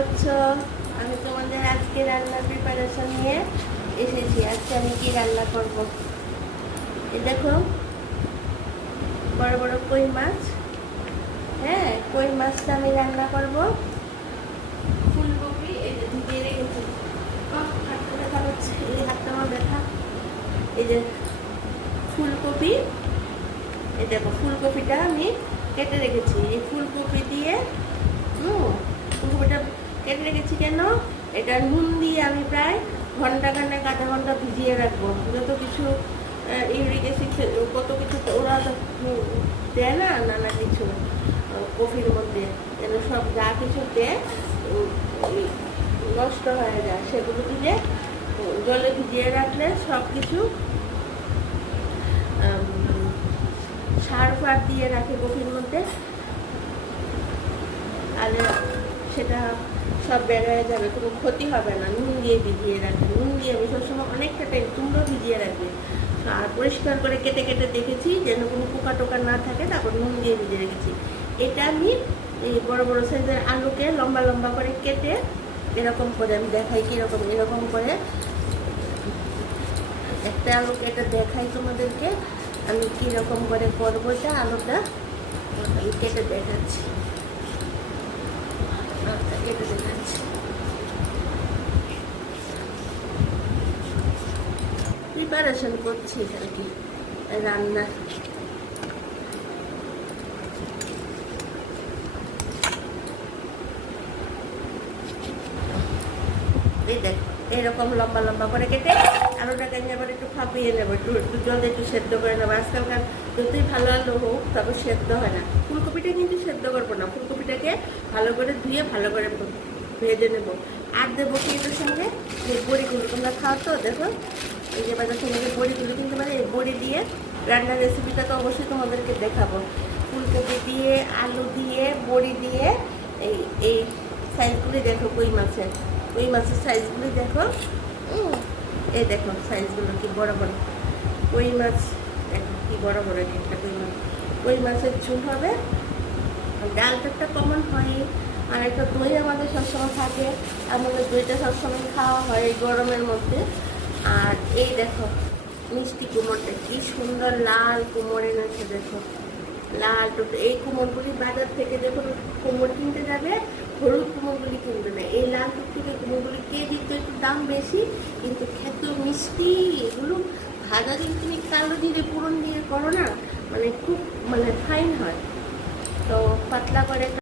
করছো? আমি তোমাদের আজকে রান্নার প্রিপারেশন নিয়ে এসেছি। আজকে আমি কি রান্না করব? এই দেখো, বড় বড় কই মাছ। হ্যাঁ, কই মাছটা আমি রান্না করব। ফুলকপি এই যে ভিজিয়ে রেখেছি। হাতটা ব্যথা হচ্ছে, এই হাতটা আমার ব্যথা। এই যে ফুলকপি, এই দেখো ফুলকপিটা আমি কেটে রেখেছি। এই ফুলকপি দিয়ে ফুলকপিটা কেটে রেখেছি কেন? এটা নুন দিয়ে আমি প্রায় ঘন্টাখানেক আধা ঘন্টা ভিজিয়ে রাখবো। যত কিছু ইউরিক অ্যাসিড কত কিছু ওরা দেয় না, নানা কিছু কফির মধ্যে, যেন সব যা কিছু দেয় নষ্ট হয়ে যায়। সেগুলো দিয়ে জলে ভিজিয়ে রাখলে সব কিছু সার ফার দিয়ে রাখে কফির মধ্যে, তাহলে সেটা সব বের হয়ে যাবে, কোনো ক্ষতি হবে না। নুন দিয়ে ভিজিয়ে রাখবে, নুন দিয়ে আমি সবসময় অনেকটা টাইম তোমরাও ভিজিয়ে রাখবে। আর পরিষ্কার করে কেটে কেটে দেখেছি যেন কোনো পোকা টোকা না থাকে, তারপর নুন দিয়ে ভিজিয়ে রেখেছি। এটা আমি এই বড় বড় সাইজের আলুকে লম্বা লম্বা করে কেটে এরকম করে আমি দেখাই কীরকম, এরকম করে একটা আলু কেটে দেখাই তোমাদেরকে আমি কীরকম করে করবো। এটা আলুটা আমি কেটে দেখাচ্ছি, কেটে দেখাচ্ছি। প্রিপারেশন করছি আর কি রান্না। এই দেখো এরকম লম্বা লম্বা করে কেটে আলুটাকে আমি আবার একটু ফাঁপিয়ে নেবো, একটু জলে একটু সেদ্ধ করে নেবো। আজকালকার যতই ভালো আলু হোক তবে সেদ্ধ হয় না। ফুলকপিটা কিন্তু সেদ্ধ করবো না, ফুলকপিটাকে ভালো করে ধুয়ে ভালো করে ভেজে নেবো। আর দেবো কি এটার সঙ্গে যে বড়িগুলো, তোমরা খাও তো দেখো এই যে বাজার থেকে বড়িগুলো কিনতে পারে, এই বড়ি দিয়ে রান্নার রেসিপিটা তো অবশ্যই তোমাদেরকে দেখাবো। ফুলকপি দিয়ে আলু দিয়ে বড়ি দিয়ে এই এই সাইজগুলি দেখো, কই মাছের সাইজগুলি দেখো। এই দেখো সাইজগুলো কি বড় বড় কই মাছ, দেখো কি বড় বড় একটা কই মাছের ঝোল হবে। ডালটা একটা কমন হয়, আর একটা দই আমাদের সবসময় থাকে, আমাদের দইটা সবসময় খাওয়া হয় এই গরমের মধ্যে। আর এই দেখো মিষ্টি কুমড়টা কি সুন্দর লাল কুমড় এনেছে, দেখো লাল টুকরো। এই কুমড়গুলি বাজার থেকে যখন কুমড় কিনতে যাবে হলুদ কুমড়গুলি কিনবে না, এই লাল টুকটুকে কুমড়গুলি কেজি তো একটু দাম বেশি, কিন্তু খেতে মিষ্টি। এগুলো ভাজা যদি তুমি কালো জিরে পুরন দিয়ে করো না, মানে খুব মানে ফাইন হয়। তো পাতলা করে